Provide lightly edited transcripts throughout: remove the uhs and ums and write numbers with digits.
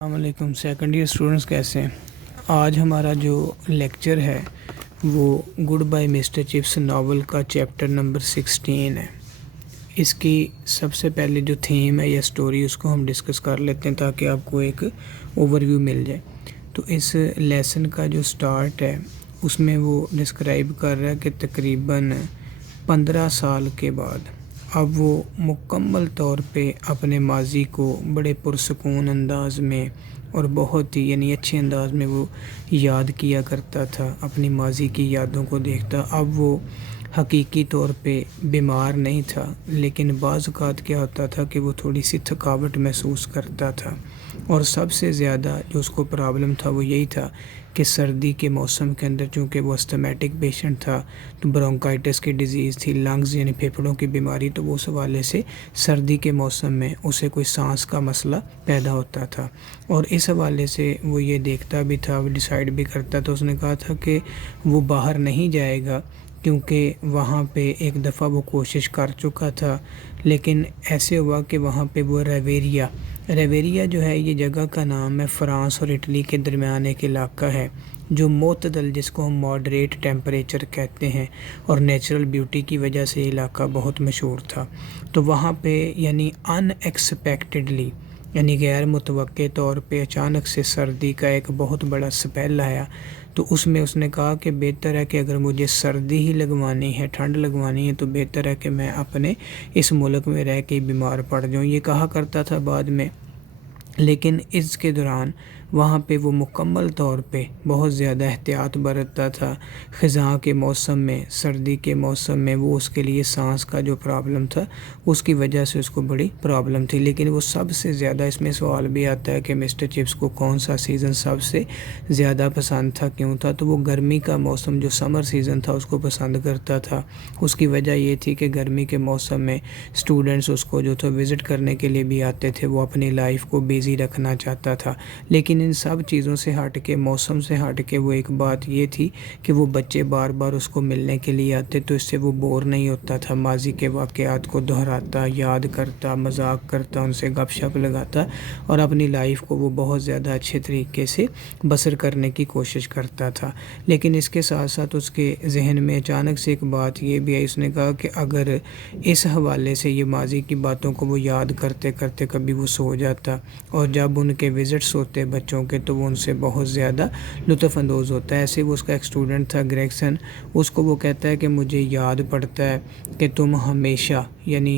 السلام علیکم second year students, کیسے ہیں؟ آج ہمارا جو لیکچر ہے وہ good bye Mr Chips novel کا چیپٹر نمبر 16 ہے۔ اس کی سب سے پہلے جو تھیم ہے یا سٹوری اس کو ہم ڈسکس کر لیتے ہیں تاکہ آپ کو ایک اوور ویو مل جائے۔ تو اس لیسن کا جو سٹارٹ ہے اس میں وہ ڈسکرائب کر رہا ہے کہ تقریباً 15 سال کے بعد اب وہ مکمل طور پہ اپنے ماضی کو بڑے پرسکون انداز میں اور بہت ہی اچھے انداز میں وہ یاد کیا کرتا تھا، اپنی ماضی کی یادوں کو دیکھتا۔ اب وہ حقیقی طور پہ بیمار نہیں تھا، لیکن بعض اوقات کیا ہوتا تھا کہ وہ تھوڑی سی تھکاوٹ محسوس کرتا تھا، اور سب سے زیادہ جو اس کو پرابلم تھا وہ یہی تھا کہ سردی کے موسم کے اندر چونکہ وہ استھمیٹک پیشنٹ تھا تو برونکائٹس کی ڈیزیز تھی، لنگز پھیپھڑوں کی بیماری، تو وہ اس حوالے سے سردی کے موسم میں اسے کوئی سانس کا مسئلہ پیدا ہوتا تھا، اور اس حوالے سے وہ یہ دیکھتا بھی تھا، وہ ڈیسائیڈ بھی کرتا تھا۔ اس نے کہا تھا کہ وہ باہر نہیں جائے گا کیونکہ وہاں پہ ایک دفعہ وہ کوشش کر چکا تھا، لیکن ایسے ہوا کہ وہاں پہ وہ ریویریا جو ہے یہ جگہ کا نام ہے، فرانس اور اٹلی کے درمیان ایک علاقہ ہے جو معتدل، جس کو ہم ماڈریٹ ٹیمپریچر کہتے ہیں، اور نیچرل بیوٹی کی وجہ سے یہ علاقہ بہت مشہور تھا۔ تو وہاں پہ ان ایکسپیکٹڈلی غیر متوقع طور پہ اچانک سے سردی کا ایک بہت بڑا سپیل آیا۔ تو اس میں اس نے کہا کہ بہتر ہے کہ اگر مجھے سردی ہی لگوانی ہے، ٹھنڈ لگوانی ہے، تو بہتر ہے کہ میں اپنے اس ملک میں رہ کے بیمار پڑ جاؤں، یہ کہا کرتا تھا بعد میں۔ لیکن اس کے دوران وہاں پہ وہ مکمل طور پہ بہت زیادہ احتیاط برتتا تھا۔ خزاں کے موسم میں، سردی کے موسم میں وہ اس کے لیے سانس کا جو پرابلم تھا اس کی وجہ سے اس کو بڑی پرابلم تھی۔ لیکن وہ سب سے زیادہ، اس میں سوال بھی آتا ہے کہ مسٹر چپس کو کون سا سیزن سب سے زیادہ پسند تھا، کیوں تھا؟ تو وہ گرمی کا موسم جو سمر سیزن تھا اس کو پسند کرتا تھا۔ اس کی وجہ یہ تھی کہ گرمی کے موسم میں اسٹوڈنٹس اس کو جو تھا وزٹ کرنے کے لیے بھی آتے تھے، وہ اپنی لائف کو بیزی رکھنا چاہتا تھا۔ لیکن ان سب چیزوں سے ہٹ کے، موسم سے ہٹ کے، وہ ایک بات یہ تھی کہ وہ بچے بار بار اس کو ملنے کے لیے آتے تو اس سے وہ بور نہیں ہوتا تھا، ماضی کے واقعات کو دہراتا، یاد کرتا، مذاق کرتا، ان سے گپ شپ لگاتا، اور اپنی لائف کو وہ بہت زیادہ اچھے طریقے سے بسر کرنے کی کوشش کرتا تھا۔ لیکن اس کے ساتھ ساتھ اس کے ذہن میں اچانک سے ایک بات یہ بھی آئی، اس نے کہا کہ اگر اس حوالے سے یہ ماضی کی باتوں کو وہ یاد کرتے کرتے کبھی وہ سو جاتا، اور جب ان کے وزٹس ہوتے بچوں کے تو وہ ان سے بہت زیادہ لطف اندوز ہوتا ہے۔ ایسے وہ اس کا ایک اسٹوڈنٹ تھا گریگسن، اس کو وہ کہتا ہے کہ مجھے یاد پڑتا ہے کہ تم ہمیشہ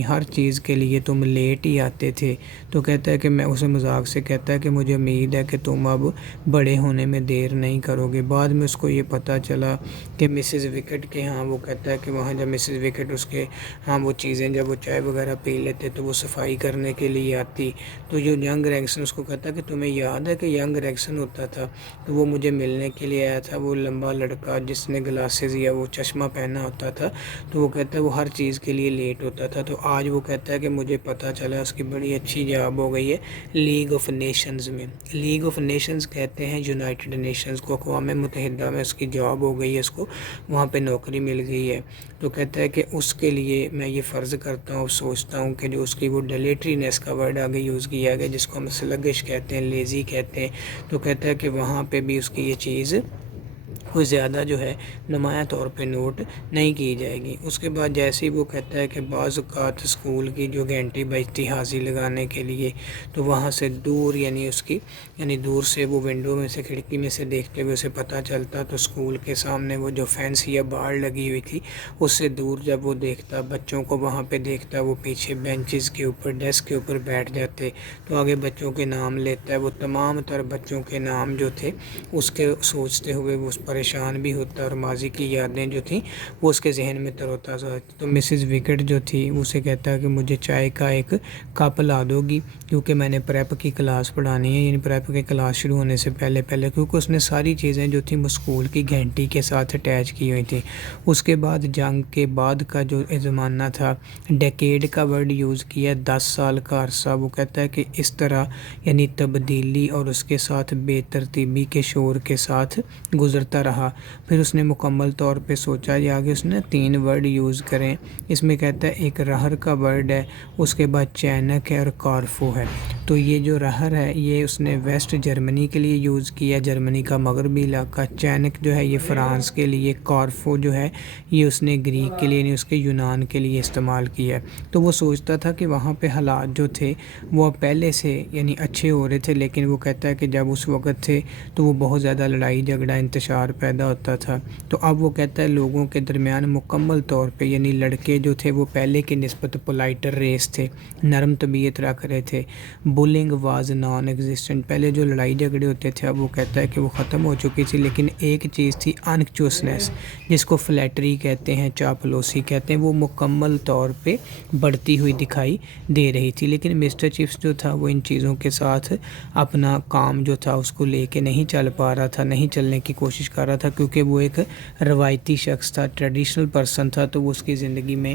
ہر چیز کے لیے تم لیٹ ہی آتے تھے۔ تو کہتا ہے کہ میں اسے مذاق سے کہتا ہے کہ مجھے امید ہے کہ تم اب بڑے ہونے میں دیر نہیں کرو گے۔ بعد میں اس کو یہ پتہ چلا کہ مسز وکٹ کے ہاں، وہ کہتا ہے کہ وہاں جب مسز وکٹ اس کے ہاں وہ چیزیں، جب وہ چائے وغیرہ پی لیتے تو وہ صفائی کرنے کے لیے آتی، تو جو ینگ ریگسن اس کو کہتا ہے کہ تمہیں یاد ہے کہ ینگ ریگسن ہوتا تھا تو وہ مجھے ملنے کے لیے آیا تھا، وہ لمبا لڑکا جس نے گلاسز یا وہ چشمہ پہنا ہوتا تھا، تو وہ کہتا ہے وہ ہر چیز کے لیے لیٹ ہوتا تھا۔ تو آج وہ کہتا ہے کہ مجھے پتہ چلا، اس کی بڑی اچھی جاب ہو گئی ہے لیگ آف نیشنز میں۔ لیگ آف نیشنز کہتے ہیں یونائٹڈ نیشنز کو، اقوام متحدہ میں اس کی جاب ہو گئی ہے، اس کو وہاں پہ نوکری مل گئی ہے۔ تو کہتا ہے کہ اس کے لیے میں یہ فرض کرتا ہوں، سوچتا ہوں کہ جو اس کی وہ ڈیلیٹرینس کا ورڈ آگے یوز کیا گیا جس کو ہم سلگش کہتے ہیں، لیزی کہتے ہیں، تو کہتا ہے کہ وہاں پہ بھی اس کی یہ چیز کوئی زیادہ جو ہے نمایاں طور پہ نوٹ نہیں کی جائے گی۔ اس کے بعد جیسے ہی وہ کہتا ہے کہ بعض اوقات اسکول کی جو گھنٹی بجتی حاضری لگانے کے لیے، تو وہاں سے دور اس کی دور سے وہ ونڈو میں سے، کھڑکی میں سے دیکھتے ہوئے اسے پتہ چلتا، تو اسکول کے سامنے وہ جو فینس یا بار لگی ہوئی تھی اس سے دور جب وہ دیکھتا، بچوں کو وہاں پہ دیکھتا، وہ پیچھے بینچز کے اوپر، ڈیسک کے اوپر بیٹھ جاتے، تو آگے بچوں کے نام لیتا ہے، وہ تمام تر بچوں کے نام جو تھے اس کے سوچتے ہوئے وہ پریشان بھی ہوتا، اور ماضی کی یادیں جو تھیں وہ اس کے ذہن میں تروتازہ ہوتی۔ تو مسز وکٹ جو تھی اسے کہتا ہے کہ مجھے چائے کا ایک کپ لا دو گی، کیونکہ میں نے پریپ کی کلاس پڑھانی ہے، پریپ کی کلاس شروع ہونے سے پہلے کیونکہ اس نے ساری چیزیں جو تھیں اسکول کی گھنٹی کے ساتھ اٹیچ کی ہوئی تھیں۔ اس کے بعد جنگ کے بعد کا جو زمانہ تھا، ڈیکیڈ کا ورڈ یوز کیا، 10 سال کا عرصہ، وہ کہتا ہے کہ اس طرح تبدیلی اور اس کے ساتھ بے ترتیبی کے شور کے ساتھ گزرتا رہا۔ پھر اس نے مکمل طور پہ سوچا، یہ آگے اس نے 3 ورڈ یوز کریں، اس میں کہتا ہے ایک رہر کا ورڈ ہے، اس کے بعد چینک ہے اور کارفو ہے۔ تو یہ جو رہر ہے یہ اس نے ویسٹ جرمنی کے لیے یوز کیا، جرمنی کا مغربی علاقہ، چینک جو ہے یہ فرانس کے لیے، کارفو جو ہے یہ اس نے گریک کے لیے یعنی اس کے یونان کے لیے استعمال کیا ہے۔ تو وہ سوچتا تھا کہ وہاں پہ حالات جو تھے وہ پہلے سے یعنی اچھے ہو رہے تھے، لیکن وہ کہتا ہے کہ جب اس وقت تھے تو وہ بہت زیادہ لڑائی جھگڑا انتشار پیدا ہوتا تھا۔ تو اب وہ کہتا ہے لوگوں کے درمیان مکمل طور پہ یعنی لڑکے جو تھے وہ پہلے کی نسبت پولائٹر ریس تھے، نرم طبیعت رکھ رہے تھے، بولنگ واز نان ایگزسٹنٹ، پہلے جو لڑائی جھگڑے ہوتے تھے اب وہ کہتا ہے کہ وہ ختم ہو چکی تھی، لیکن ایک چیز تھی انکچوسنس، جس کو فلیٹری کہتے ہیں، چاپلوسی کہتے ہیں، وہ مکمل طور پہ بڑھتی ہوئی دکھائی دے رہی تھی۔ لیکن مسٹر چپس جو تھا وہ ان چیزوں کے ساتھ اپنا کام جو تھا اس کو لے کے نہیں چل پا رہا تھا، نہیں چلنے کی کوشش کر رہا تھا، کیونکہ وہ ایک روایتی شخص تھا، ٹریڈیشنل پرسن تھا، تو وہ اس کی زندگی میں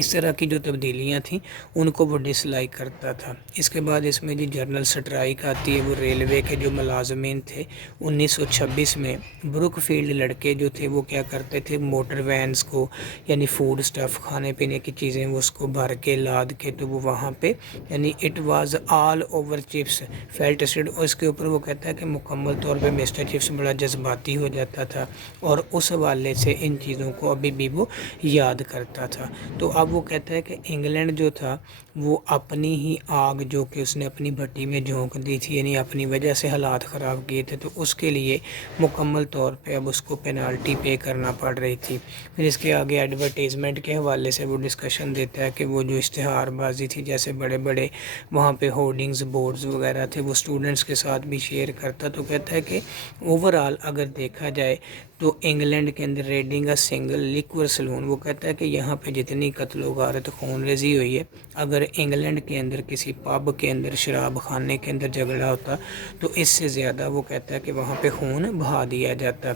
اس طرح کی جو تبدیلیاں تھیں ان کو وہ ڈس لائک کرتا تھا۔ اس کے بعد اس میں جو جنرل سٹرائک آتی ہے، وہ ریلوے کے جو ملازمین تھے 1926 میں بروک فیلڈ لڑکے جو تھے وہ کیا کرتے تھے، موٹر وینز کو یعنی فوڈ سٹف، کھانے پینے کی چیزیں وہ اس کو بھر کے لاد کے تو وہ وہاں پہ یعنی it was all over Chips felicitated, اور اس کے اوپر وہ کہتا ہے کہ مکمل طور پہ مسٹر چپس بڑا جذباتی ہو جاتا تھا اور اس حوالے سے ان چیزوں کو ابھی بھی وہ یاد کرتا تھا۔ تو اب وہ کہتا ہے کہ انگلینڈ جو تھا وہ اپنی ہی آگ جو کہ اس نے اپنی بھٹی میں جھونک دی تھی، یعنی اپنی وجہ سے حالات خراب کیے تھے، تو اس کے لیے مکمل طور پہ اب اس کو پینالٹی پے کرنا پڑ رہی تھی۔ پھر اس کے آگے ایڈورٹیزمنٹ کے حوالے سے وہ ڈسکشن دیتا ہے کہ وہ جو اشتہار بازی تھی، جیسے بڑے بڑے وہاں پہ ہورڈنگز بورڈز وغیرہ تھے، وہ اسٹوڈنٹس کے ساتھ بھی شیئر کرتا، تو کہتا ہے کہ اوورآل اگر دیکھا جائے تو انگلینڈ کے اندر ریڈنگ اے سنگل لیکور سلون، وہ کہتا ہے کہ یہاں پہ جتنی قتل و غارت خون ریزی ہوئی ہے، اگر انگلینڈ کے اندر کسی پب کے اندر شراب خانے کے اندر جھگڑا ہوتا تو اس سے زیادہ وہ کہتا ہے کہ وہاں پہ خون بہا دیا جاتا۔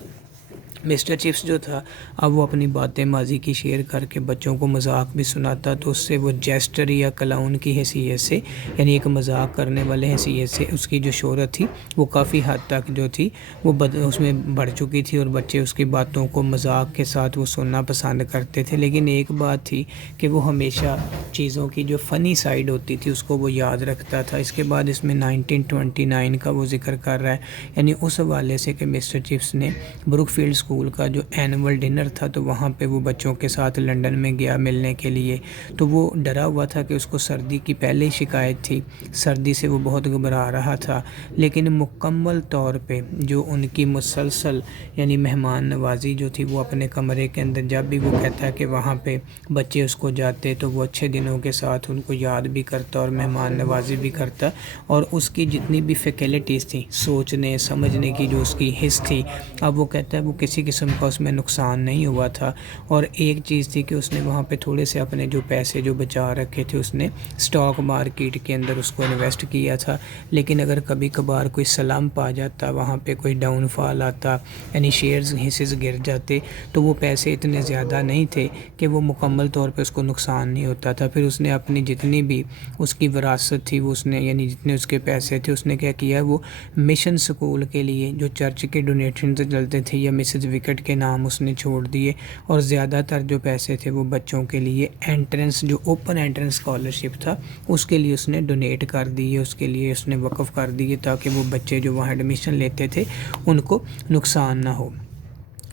مسٹر چپس جو تھا اب وہ اپنی باتیں ماضی کی شیئر کر کے بچوں کو مذاق بھی سناتا، تو اس سے وہ جیسٹر یا کلاؤن کی حیثیت سے یعنی ایک مذاق کرنے والے حیثیت سے اس کی جو شہرت تھی وہ کافی حد تک جو تھی وہ اس میں بڑھ چکی تھی، اور بچے اس کی باتوں کو مذاق کے ساتھ وہ سننا پسند کرتے تھے۔ لیکن ایک بات تھی کہ وہ ہمیشہ چیزوں کی جو فنی سائیڈ ہوتی تھی اس کو وہ یاد رکھتا تھا۔ اس کے بعد اس میں 1929 کا وہ ذکر کر رہا ہے، یعنی اس حوالے سے کہ مسٹر چپس نے بروک فیلڈ اسکول کا جو اینول ڈنر تھا تو وہاں پہ وہ بچوں کے ساتھ لنڈن میں گیا ملنے کے لیے، تو وہ ڈرا ہوا تھا کہ اس کو سردی کی پہلے شکایت تھی، سردی سے وہ بہت گھبرا رہا تھا، لیکن مکمل طور پہ جو ان کی مسلسل یعنی مہمان نوازی جو تھی وہ اپنے کمرے کے اندر جب بھی وہ کہتا ہے کہ وہاں پہ بچے اس کو جاتے تو وہ اچھے دنوں کے ساتھ ان کو یاد بھی کرتا اور مہمان نوازی بھی کرتا، اور اس کی جتنی بھی فیکلٹیز تھیں، سوچنے سمجھنے کی جو اس کی حس تھی، اب وہ کہتا ہے وہ کسی قسم کا اس میں نقصان نہیں ہوا تھا۔ اور ایک چیز تھی کہ اس نے وہاں پہ تھوڑے سے اپنے جو پیسے جو بچا رکھے تھے اس نے سٹاک مارکیٹ کے اندر اس کو انویسٹ کیا تھا، لیکن اگر کبھی کبھار کوئی سلمپ آ جاتا، وہاں پہ کوئی ڈاؤن فال آتا یعنی شیئرز حصص گر جاتے، تو وہ پیسے اتنے زیادہ نہیں تھے کہ وہ مکمل طور پہ اس کو نقصان نہیں ہوتا تھا۔ پھر اس نے اپنی جتنی بھی اس کی وراثت تھی وہ اس نے یعنی جتنے اس کے پیسے تھے اس نے کیا کیا، وہ مشن سکول کے لیے جو چرچ کے ڈونیشن سے چلتے تھے یا مسز وکٹ کے نام اس نے چھوڑ دیے، اور زیادہ تر جو پیسے تھے وہ بچوں کے لیے انٹرنس جو اوپن انٹرنس اسکالرشپ تھا اس کے لیے اس نے ڈونیٹ کر دیے، اس کے لیے اس نے وقف کر دیے تاکہ وہ بچے جو وہاں ایڈمیشن لیتے تھے ان کو نقصان نہ ہو۔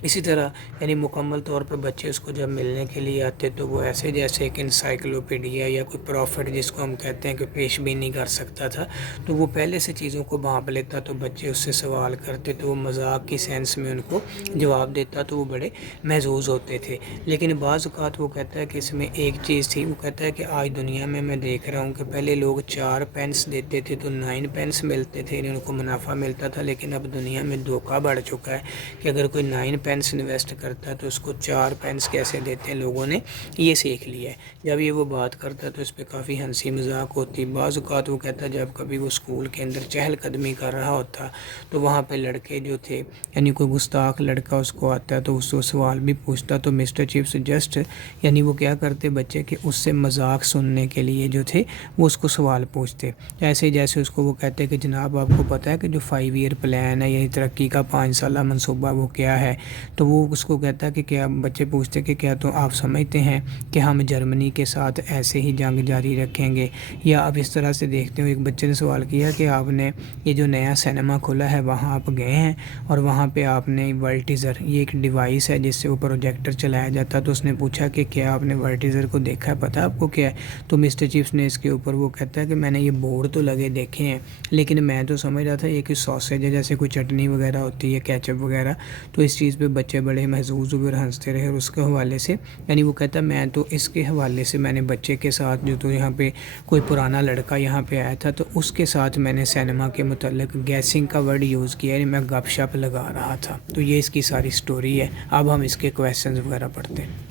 اسی طرح یعنی مکمل طور پر بچے اس کو جب ملنے کے لیے آتے تو وہ ایسے جیسے ایک انسائکلوپیڈیا یا کوئی پروفٹ جس کو ہم کہتے ہیں کہ پیش بھی نہیں کر سکتا تھا، تو وہ پہلے سے چیزوں کو بھانپ لیتا، تو بچے اس سے سوال کرتے تو وہ مذاق کی سینس میں ان کو جواب دیتا، تو وہ بڑے محظوظ ہوتے تھے۔ لیکن بعض اوقات وہ کہتا ہے کہ اس میں ایک چیز تھی، وہ کہتا ہے کہ آج دنیا میں دیکھ رہا ہوں کہ پہلے لوگ 4 پینس دیتے تھے تو 9 پینس ملتے تھے، ان کو منافع ملتا تھا، لیکن اب دنیا میں دھوکہ بڑھ چکا ہے کہ اگر کوئی 9 پینس انویسٹ کرتا ہے تو اس کو 4 پینس کیسے دیتے ہیں، لوگوں نے یہ سیکھ لیا ہے۔ جب یہ وہ بات کرتا ہے تو اس پہ کافی ہنسی مذاق ہوتی۔ بعض اوقات وہ کہتا ہے جب کبھی وہ اسکول کے اندر چہل قدمی کر رہا ہوتا تو وہاں پہ لڑکے جو تھے یعنی کوئی گستاخ لڑکا اس کو آتا ہے تو اس کو سوال بھی پوچھتا، تو مسٹر چپس جسٹ یعنی وہ کیا کرتے بچے کہ اس سے مذاق سننے کے لیے جو تھے وہ اس کو سوال پوچھتے، ایسے جیسے اس کو وہ کہتے کہ جناب آپ کو پتہ ہے کہ جو 5 ایئر پلان ہے یعنی ترقی کا 5 سالہ منصوبہ وہ کیا ہے، تو وہ اس کو کہتا ہے کہ کیا، بچے پوچھتے کہ کیا تو آپ سمجھتے ہیں کہ ہم جرمنی کے ساتھ ایسے ہی جنگ جاری رکھیں گے، یا آپ اس طرح سے دیکھتے ہو. ایک بچے نے سوال کیا کہ آپ نے یہ جو نیا سینما کھلا ہے وہاں آپ گئے ہیں اور وہاں پہ آپ نے ورٹیزر، یہ ایک ڈیوائس ہے جس سے وہ پروجیکٹر چلایا جاتا ہے، تو اس نے پوچھا کہ کیا آپ نے ورٹیزر کو دیکھا ہے، پتہ آپ کو کیا ہے؟ تو مسٹر چپس نے اس کے اوپر وہ کہتا ہے کہ میں نے یہ بورڈ تو لگے دیکھے ہیں، لیکن میں تو سمجھ رہا تھا یہ کہ ساسیج ہے، جیسے کوئی چٹنی وغیرہ ہوتی ہے، کیچپ وغیرہ. تو اس چیز پہ بچے بڑے محظوظ ہوئے اور ہنستے رہے. اور اس کے حوالے سے یعنی وہ کہتا ہے میں تو اس کے حوالے سے میں نے بچے کے ساتھ جو تو یہاں پہ کوئی پرانا لڑکا یہاں پہ آیا تھا تو اس کے ساتھ میں نے سینما کے متعلق گیسنگ کا ورڈ یوز کیا، یعنی میں گپ شپ لگا رہا تھا. تو یہ اس کی ساری سٹوری ہے. اب ہم اس کے کویسچنز وغیرہ پڑھتے ہیں.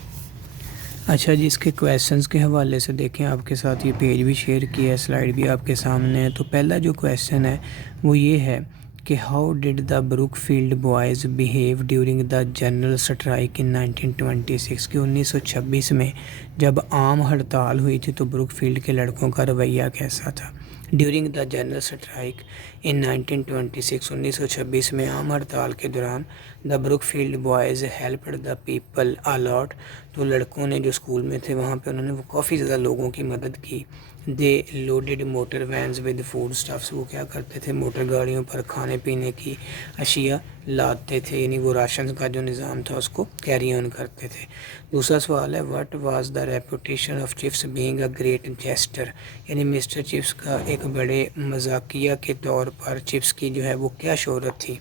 اچھا جی، اس کے کویسچنز کے حوالے سے دیکھیں، آپ کے ساتھ یہ پیج بھی شیئر کیا ہے، سلائیڈ بھی آپ کے سامنے ہے. تو پہلا جو کویسچن ہے وہ یہ ہے کہ how did the Brookfield boys behave during the general strike in 1926، کہ 1926 میں جب عام ہڑتال ہوئی تھی تو بروک فیلڈ کے لڑکوں کا رویہ کیسا تھا. During the general strike in 1926، 1926 میں عام ہڑتال کے دوران the Brookfield boys helped the people a lot, تو لڑکوں نے جو اسکول میں تھے وہاں پہ انہوں نے وہ کافی زیادہ لوگوں کی مدد کی. They loaded motor vans with food stuffs, وہ کیا کرتے تھے موٹر گاڑیوں پر کھانے پینے کی اشیاء لاتے تھے، یعنی وہ راشن کا جو نظام تھا اس کو کیری آن کرتے تھے. دوسرا سوال ہے what was the reputation of chips being a great gesture, یعنی مسٹر چپس کا ایک بڑے مذاقیہ کے طور پر چپس کی جو ہے وہ کیا شہرت تھی.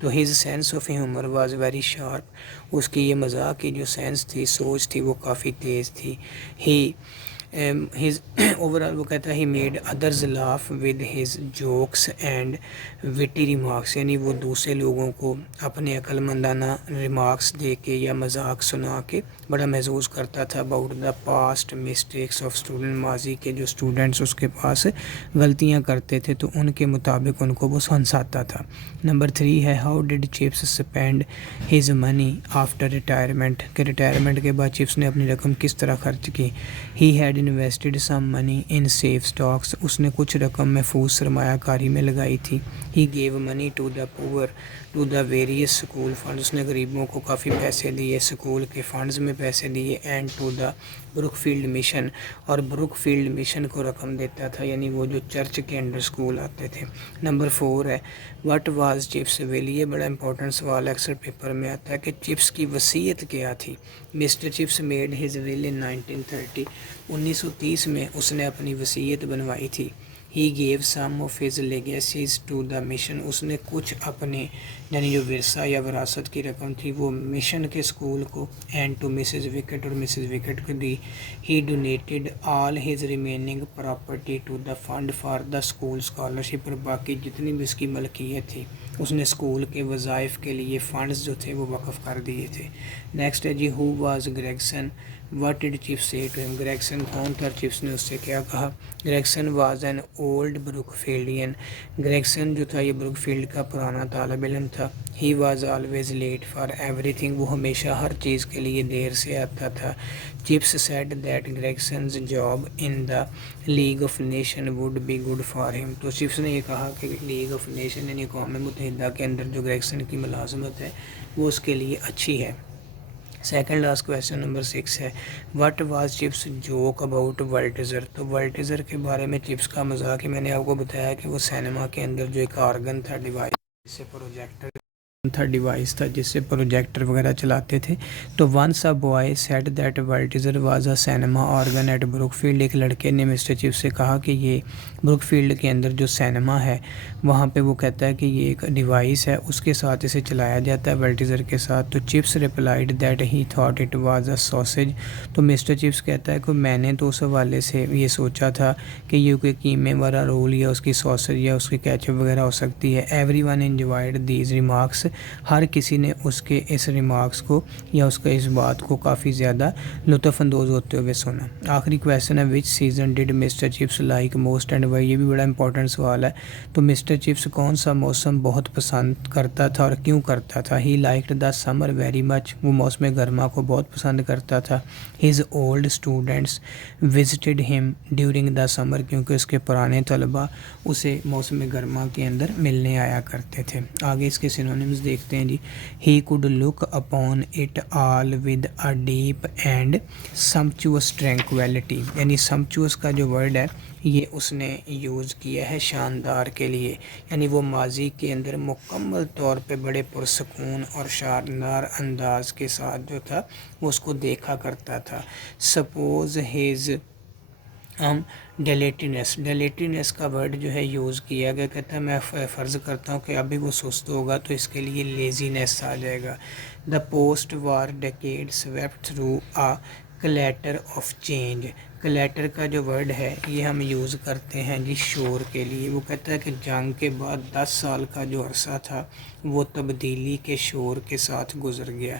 تو his sense of humour was very sharp, اس کی یہ مذاق کی جو سینس تھی، سوچ تھی، وہ کافی تیز تھی. ہز اوور آل وہ کہتا ہے he made others laugh with his jokes and witty remarks, یعنی وہ دوسرے لوگوں کو اپنے عقل مندانہ ریمارکس دے کے یا مذاق سنا کے بڑا محظوظ کرتا تھا. About the past mistakes of student, ماضی کے جو اسٹوڈنٹس اس کے پاس غلطیاں کرتے تھے تو ان کے مطابق ان کو وہ ہنساتا تھا. نمبر 3 ہے how did chips spend his money after retirement, کہ ریٹائرمنٹ کے بعد چپس نے اپنی رقم کس طرح خرچ کی. He had invested some money in safe stocks, اس نے کچھ رقم محفوظ سرمایہ کاری میں لگائی تھی. He give money to the poor to the various school fund, اس نے غریبوں کو کافی پیسے دیے، اسکول کے فنڈز میں پیسے دیے. And to the Brookfield mission, اور بروک فیلڈ مشن کو رقم دیتا تھا، یعنی وہ جو چرچ کے انڈر اسکول آتے تھے. نمبر 4 ہے واٹ واز چپس ویل، یہ بڑا امپورٹنٹ سوال اکثر پیپر میں آتا ہے کہ چپس کی وصیت کیا تھی. Mister Chips made his will in 1930، 1930 میں اس نے اپنی وصیت بنوائی تھی. He gave some of his legacies to the mission, اس نے کچھ اپنے یعنی جو ورثہ یا وراثت کی رقم تھی وہ مشن کے اسکول کو. اینڈ ٹو مسز وکٹ، اور مسز وکٹ کو دی. He donated all his remaining property to the fund for the school scholarship, اور باقی جتنی بھی اس کی ملکیت تھی اس نے اسکول کے وظائف کے لیے فنڈز جو تھے وہ وقف کر دیے تھے. نیکسٹ ہے جی who was Gregson, what did Chips say to him, Gregson کون تھا، چپس نے اس سے کیا کہا. گریگسن واز این اولڈ بروک فیلڈین، گریگسن جو تھا یہ بروک فیلڈ کا پرانا طالب علم تھا. He was always late for everything, وہ ہمیشہ ہر چیز کے لیے دیر سے آتا تھا. Chips said that Gregson's job in the league of nation would be good for him, تو چپس نے یہ کہا کہ لیگ آف نیشن یعنی اقوام متحدہ کے اندر جو گریگسن کی ملازمت ہے وہ اس کے لیے اچھی ہے. سیکنڈ لاسٹ کویسچن نمبر 6 ہے what was Chips joke about Wurlitzer, تو ورٹیزر کے بارے میں چپس کا مذاق ہے. میں نے آپ کو بتایا کہ وہ سینما کے اندر جو ایک آرگن تھا، ڈیوائس جس سے پروجیکٹر وغیرہ چلاتے تھے. تو once a boy said that Wurlitzer was a cinema organ at Brookfield, ایک لڑکے نے مسٹر چپس سے کہا کہ یہ بروک فیلڈ کے اندر جو سینما ہے وہاں پہ وہ کہتا ہے کہ یہ ایک ڈیوائس ہے، اس کے ساتھ اسے چلایا جاتا ہے ورٹیزر کے ساتھ. تو Chips replied that he thought it was a sausage, تو مسٹر چپس کہتا ہے کہ میں نے تو اس حوالے سے یہ سوچا تھا کہ یہ کوئی قیمے والا رول یا اس کی سوسیج یا اس کی کیچپ وغیرہ ہو سکتی ہے. Everyone enjoyed these remarks, ہر کسی نے اس کے اس ریمارکس کو یا اس کے اس بات کو کافی زیادہ لطف اندوز ہوتے ہوئے سنا. آخری کویسچن ہے which season did mister Chips like most and why, یہ بھی بڑا امپورٹنٹ سوال ہے. تو مسٹر چپس کون سا موسم بہت پسند کرتا تھا اور کیوں کرتا تھا. ہی لائکڈ دا سمر ویری مچ، وہ موسم گرما کو بہت پسند کرتا تھا. ہز اولڈ اسٹوڈنٹس وزٹڈ ہم ڈیورنگ دا سمر، کیونکہ اس کے پرانے طلباء اسے موسم گرما کے اندر ملنے آیا کرتے تھے. آگے اس کے سینونیمز دیکھتے ہیں جی. He could look upon it all with a deep and sumptuous tranquility. یعنی سمپچوس کا جو ورڈ ہے یہ اس نے یوز کیا ہے شاندار کے لیے. یعنی وہ ماضی کے اندر مکمل طور پہ بڑے پرسکون اور شاندار انداز کے ساتھ جو تھا وہ اس کو دیکھا کرتا تھا. سپوز ہیز ڈیلیٹینس کا ورڈ جو ہے یوز کیا گیا. کہتا ہے میں فرض کرتا ہوں کہ ابھی وہ سست ہوگا تو اس کے لیے لیزینس آ جائے گا. The post war decade swept through a clatter of change. Clatter کا جو ورڈ ہے یہ ہم یوز کرتے ہیں جی شور کے لیے. وہ کہتا ہے کہ جنگ کے بعد 10 سال کا جو عرصہ تھا وہ تبدیلی کے شور کے ساتھ گزر گیا.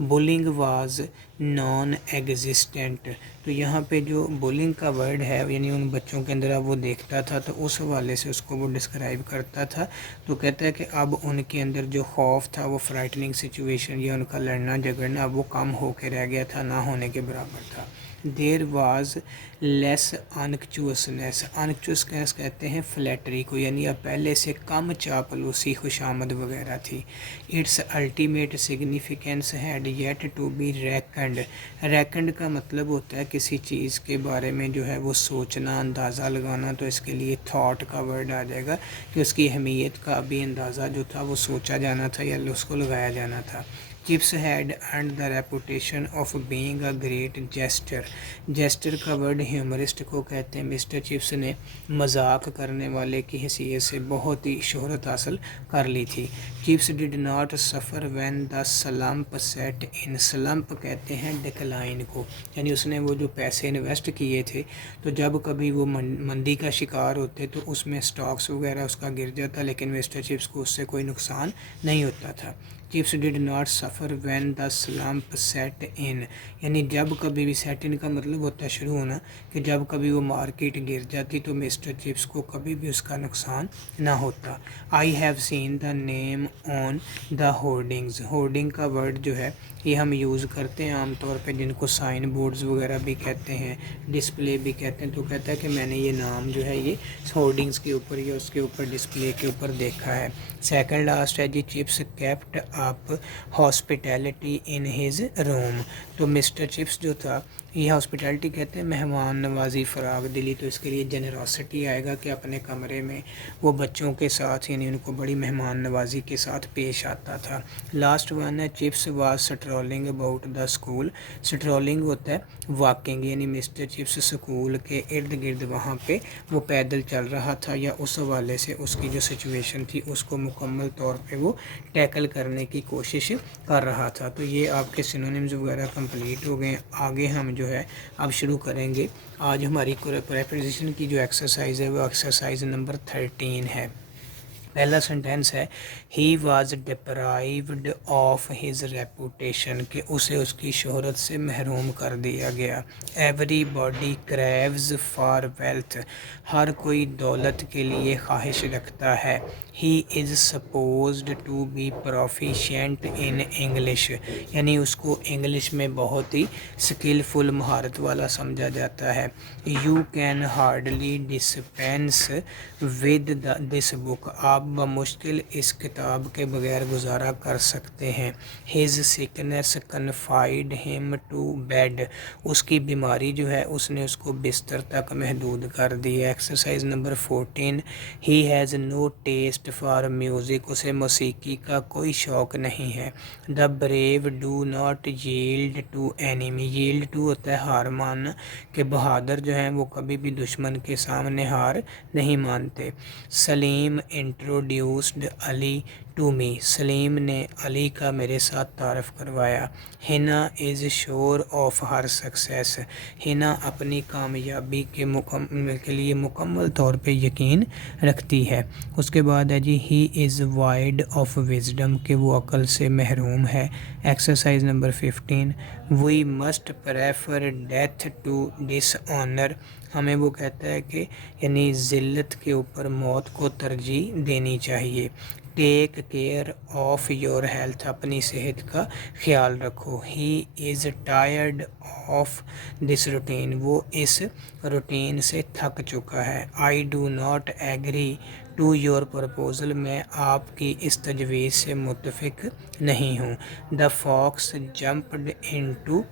Bowling was non existent. تو یہاں پہ جو بولنگ کا ورڈ ہے یعنی ان بچوں کے اندر اب وہ دیکھتا تھا تو اس حوالے سے اس کو وہ ڈسکرائب کرتا تھا. تو کہتا ہے کہ اب ان کے اندر جو خوف تھا وہ فرائٹننگ سچویشن یا ان کا لڑنا جھگڑنا اب وہ کم ہو کے رہ گیا تھا، نہ ہونے کے برابر تھا. There was less انکچوسنیس. انکچوسنیس کہتے ہیں فلیٹری کو، یعنی اب پہلے سے کم چاپلوسی خوش آمد وغیرہ تھی. Its ultimate significance had yet to be reckoned. Reckoned کا مطلب ہوتا ہے کسی چیز کے بارے میں جو ہے وہ سوچنا، اندازہ لگانا. تو اس کے لیے تھاٹ کا ورڈ آ جائے گا کہ اس کی اہمیت کا بھی اندازہ جو تھا وہ سوچا جانا تھا یا اس کو لگایا جانا تھا. Chips had and the reputation of being a great jester. Jester کا ورڈ ہیومرسٹ کو کہتے ہیں. مسٹر چپس نے مذاق کرنے والے کی حیثیت سے بہت ہی شہرت حاصل کر لی تھی. Chips did not suffer when the slump set in. Slump کہتے ہیں ڈکلائن کو، یعنی اس نے وہ جو پیسے انویسٹ کیے تھے تو جب کبھی وہ مندی کا شکار ہوتے تو اس میں سٹاکس وغیرہ اس کا گر جاتا، لیکن مسٹر چپس کو اس سے کوئی نقصان نہیں ہوتا تھا. Chips did not suffer when the slump set in. یعنی جب کبھی بھی سیٹ ان کا مطلب ہوتا ہے شروع ہونا، کہ جب کبھی وہ مارکیٹ گر جاتی تو مسٹر چپس کو کبھی بھی اس کا نقصان نہ ہوتا. I have seen the name on the hoardings. Hoarding کا ورڈ جو ہے یہ ہم یوز کرتے ہیں عام طور پہ جن کو سائن بورڈز وغیرہ بھی کہتے ہیں، ڈسپلے بھی کہتے ہیں. تو کہتا ہے کہ میں نے یہ نام جو ہے یہ ہورڈنگز کے اوپر یا اس کے اوپر ڈسپلے کے اوپر دیکھا ہے. سیکنڈ لاسٹ ہے جی Chips kept up hospitality in his room. تو مسٹر چپس جو تھا یہ ہاسپٹیلٹی کہتے ہیں مہمان نوازی، فراغ دلی. تو اس کے لیے جنراسٹی آئے گا کہ اپنے کمرے میں وہ بچوں کے ساتھ یعنی ان کو بڑی مہمان نوازی کے ساتھ پیش آتا تھا. لاسٹ ون ہے Chips was strolling about the school. Strolling ہوتا ہے واکنگ، یعنی مسٹر چپس اسکول کے ارد گرد وہاں پہ وہ پیدل چل رہا تھا یا اس حوالے سے اس کی جو سچویشن تھی اس کو مکمل طور پہ وہ ٹیکل کرنے کی کوشش کر رہا تھا. تو یہ آپ کے سینونیمز وغیرہ کمپلیٹ ہو گئے. آگے ہم جو ہے اب شروع کریں گے. آج ہماری پریپوزیشن کی جو ایکسرسائز ہے وہ ایکسرسائز نمبر 13 ہے. پہلا سنٹینس ہے he was deprived of his reputation, کہ اسے اس کی شہرت سے محروم کر دیا گیا. Everybody craves for wealth. ہر کوئی دولت کے لیے خواہش رکھتا ہے. He is supposed to be proficient in English. یعنی اس کو انگلش میں بہت ہی اسکلفل، مہارت والا سمجھا جاتا ہے. You can hardly dispense with this book. آپ بمشکل اس کتاب کے بغیر گزارا کر سکتے ہیں. ہز سکنس کنفائڈ ہم ٹو بیڈ. اس کی بیماری جو ہے اس نے اس کو بستر تک محدود کر دی ہے. Exercise number 14 he has no taste for music. اسے موسیقی کا کوئی شوق نہیں ہے. The brave do not yield to enemy. Yield to ہوتا ہے ہار ماننا، کہ بہادر جو ہیں وہ کبھی بھی دشمن کے سامنے ہار نہیں مانتے. سلیم انٹروڈیوسڈ علی ٹو می. سلیم نے علی کا میرے ساتھ تعارف کروایا. ہنا is sure of her success. ہنا اپنی کامیابی کے لیے مکمل طور پہ یقین رکھتی ہے. اس کے بعد ہے جی he is void of wisdom, کہ وہ عقل سے محروم ہے. Exercise number 15 we must prefer death to dishonour. ہمیں وہ کہتا ہے کہ یعنی ذلت کے اوپر موت کو ترجیح دینی چاہیے. Take care of your health. اپنی صحت کا خیال رکھو. He is tired of this routine. وہ اس روٹین سے تھک چکا ہے. I do not agree to your proposal, میں آپ کی اس تجویز سے متفق نہیں ہوں. The fox jumped into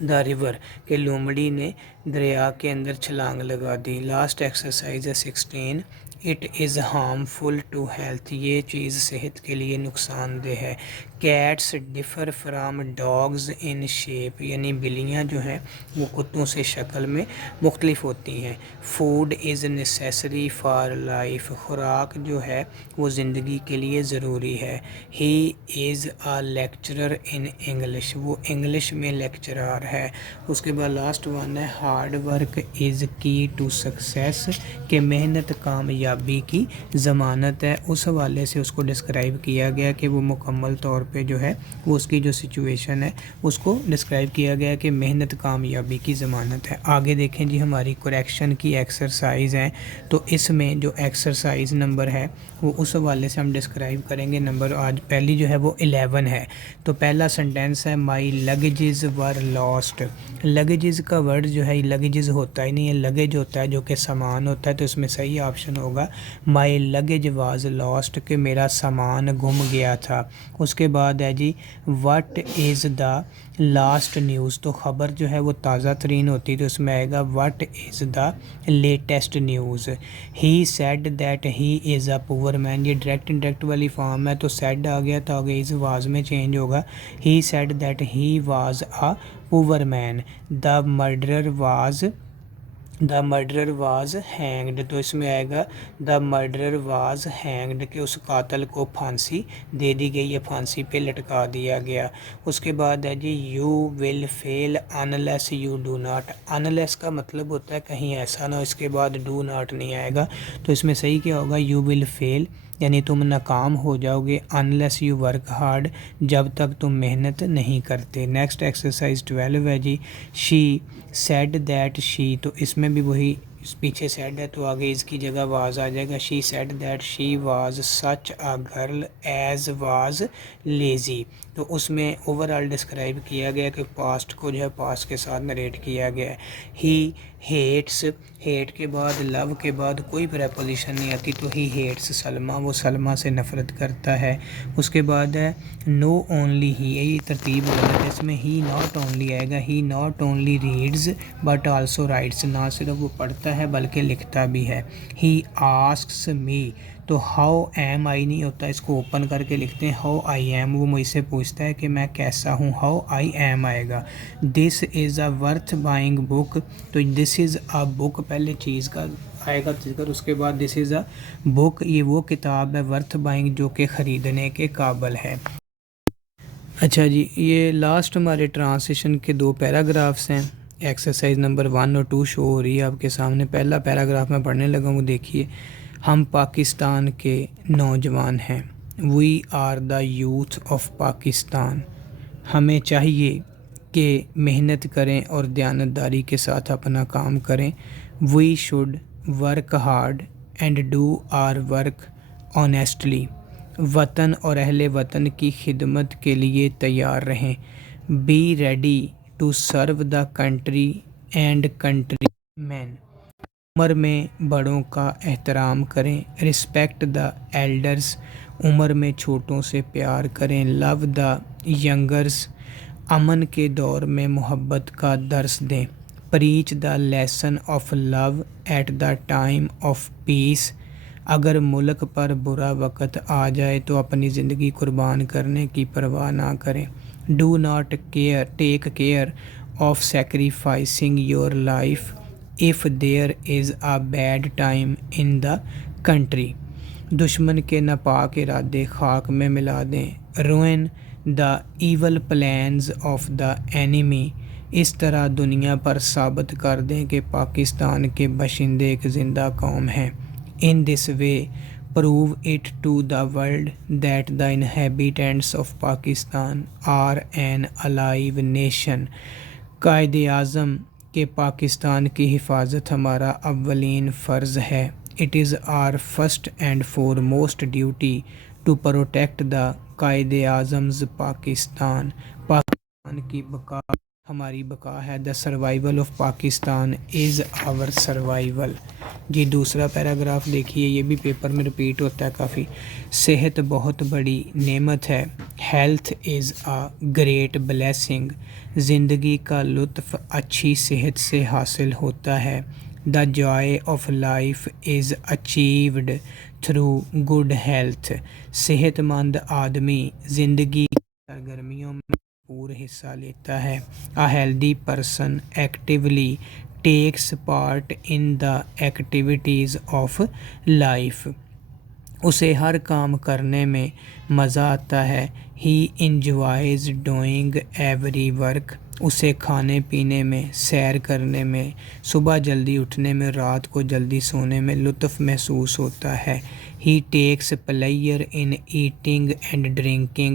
the river, کہ لومڑی نے دریا کے اندر چھلانگ لگا دی. لاسٹ ایکسرسائز ہے 16. It is harmful to health, یہ چیز صحت کے لیے نقصان دہ ہے. Cats differ from dogs in shape, یعنی بلیاں جو ہیں وہ کتوں سے شکل میں مختلف ہوتی ہیں. Food is necessary for life, خوراک جو ہے وہ زندگی کے لیے ضروری ہے. He is a lecturer in English, وہ انگلش میں لیکچرار ہے. اس کے بعد لاسٹ ون ہے ہارڈ ورک از کی ٹو سکسیس، کہ محنت کامیابی کی ضمانت ہے. اس حوالے سے اس کو ڈسکرائب کیا گیا کہ وہ مکمل طور پہ جو ہے وہ اس کی جو سچویشن ہے اس کو ڈسکرائب کیا گیا کہ محنت کامیابی کی ضمانت ہے. آگے دیکھیں جی ہماری کریکشن کی ایکسرسائز ہیں، تو اس میں جو ایکسرسائز نمبر ہے وہ اس حوالے سے ہم ڈسکرائب کریں گے. نمبر آج پہلی جو ہے وہ 11 ہے. تو پہلا سنٹینس ہے مائی لگیجز ور لاسٹ. لگیجز کا ورڈ جو ہے لگیجز ہوتا ہی نہیں ہے، لگیج ہوتا ہے جو کہ سامان ہوتا ہے. تو اس میں صحیح آپشن ہوگا مائی لگیج واز لاسٹ، کہ میرا سامان گم گیا تھا. اس کے بعد ہے جی what is the last news, تو خبر جو ہے وہ تازہ ترین ہوتی ہے، تو اس میں آئے گا what is the latest news. He said that he is a poor man, یہ ڈائریکٹ انڈائریکٹ والی فارم ہے تو سیڈ آ گیا تو آگے از واز میں چینج ہوگا. ہی said that he was a poor main. The murderer was hanged, تو اس میں آئے گا دا مرڈرر واز ہینگڈ، کہ اس قاتل کو پھانسی دے دی گئی یا پھانسی پہ لٹکا دیا گیا. اس کے بعد ہے جی you will fail unless you do not. Unless کا مطلب ہوتا ہے کہیں ایسا نہ ہو، اس کے بعد ڈو ناٹ نہیں آئے گا. تو اس میں صحیح کیا ہوگا یو ول فیل، یعنی تم ناکام ہو جاؤ گے. انلیس یو ورک ہارڈ، جب تک تم محنت نہیں کرتے. نیکسٹ ایکسرسائز 12 ہے جی شی سیڈ دیٹ شی، تو اس میں بھی وہی پیچھے سیڈ ہے تو آگے اس کی جگہ واز آ جائے گا. She said that she was such a girl as was lazy, تو اس میں اوور آل ڈسکرائب کیا گیا کہ پاسٹ کو جو ہے پاسٹ کے ساتھ نریٹ کیا گیا ہے. ہی ہیٹس، ہیٹ کے بعد لو کے بعد کوئی پریپوزیشن نہیں آتی تو ہی ہیٹس سلمہ، وہ سلمہ سے نفرت کرتا ہے. اس کے بعد ہے نو اونلی ہی، یہ ترتیب غلط ہے، اس میں ہی ناٹ اونلی آئے گا. He not only reads but also writes, نہ صرف وہ پڑھتا ہے بلکہ لکھتا بھی ہے. ہی آسکس می، تو ہاؤ ایم آئی نہیں ہوتا، اس کو اوپن کر کے لکھتے ہیں ہاؤ آئی ایم، وہ مجھ سے پوچھتا ہے کہ میں کیسا ہوں، ہاؤ آئی ایم آئے گا. دس از اے ورتھ بائنگ بک، تو دس از اے بک پہلے چیز کا آئے گا ذکر، اس کے بعد دس از اے بک، یہ وہ کتاب ہے ورتھ بائنگ جو کہ خریدنے کے قابل ہے. اچھا جی یہ لاسٹ ہمارے ٹرانسلیشن کے 2 پیراگرافس ہیں. ایکسرسائز نمبر 1 اور 2 شو ہو رہی ہے آپ کے سامنے. پہلا پیراگراف میں پڑھنے لگا ہوں، دیکھیے. ہم پاکستان کے نوجوان ہیں. We are the youth of Pakistan, ہمیں چاہیے کہ محنت کریں اور دیانتداری کے ساتھ اپنا کام کریں. We should work hard and do our work honestly, وطن اور اہل وطن کی خدمت کے لیے تیار رہیں. Be ready to serve the country and countrymen, عمر میں بڑوں کا احترام کریں. رسپیکٹ دا ایلڈرز، عمر میں چھوٹوں سے پیار کریں. لو دا ینگرز، امن کے دور میں محبت کا درس دیں. Preach the lesson of love at the time of peace, اگر ملک پر برا وقت آ جائے تو اپنی زندگی قربان کرنے کی پرواہ نہ کریں. Do not take care of sacrificing your life if there is a bad time in the country, دشمن کے ناپاک ارادے خاک میں ملا دیں. Ruin the evil plans of the enemy, اس طرح دنیا پر ثابت کر دیں کہ پاکستان کے باشندے ایک زندہ قوم ہیں. In this way, prove it to the world that the inhabitants of Pakistan are an alive nation. Quaid Azam کہ پاکستان کی حفاظت ہمارا اولین فرض ہے. It is our first and foremost duty to protect the قائد اعظم's پاکستان، پاکستان کی بقا ہماری بقا ہے. The survival of Pakistan is our survival. جی دوسرا پیراگراف دیکھیے, یہ بھی پیپر میں رپیٹ ہوتا ہے کافی. صحت بہت بڑی نعمت ہے. Health is a great blessing. زندگی کا لطف اچھی صحت سے حاصل ہوتا ہے. The joy of life is achieved through good health. صحت مند آدمی زندگی کی سرگرمیوں میں بھرپور حصہ لیتا ہے. A healthy person actively takes part in the activities of life. اسے ہر کام کرنے میں مزہ آتا ہے. He enjoys doing every work. اسے کھانے پینے میں, سیر کرنے میں, صبح جلدی اٹھنے میں, رات کو جلدی سونے میں لطف محسوس ہوتا ہے. He takes pleasure in eating and drinking,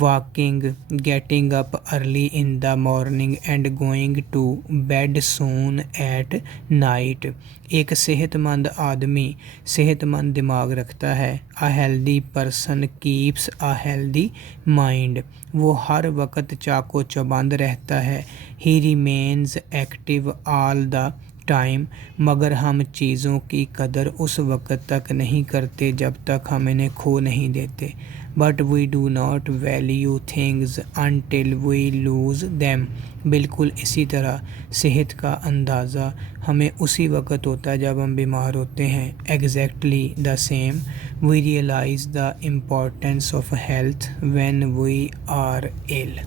walking, getting up early in the morning and going to bed soon at night. ایک صحت مند آدمی صحت مند دماغ رکھتا ہے. A healthy person keeps a healthy mind. وہ ہر وقت چاق و چوبند رہتا ہے. He remains active all the time. مگر ہم چیزوں کی قدر اس وقت تک نہیں کرتے جب تک ہم انہیں کھو نہیں دیتے. But we do not value things until we lose them. بالکل اسی طرح صحت کا اندازہ ہمیں اسی وقت ہوتا ہے جب ہم بیمار ہوتے ہیں. Exactly the same. We realize the importance of health when we are ill.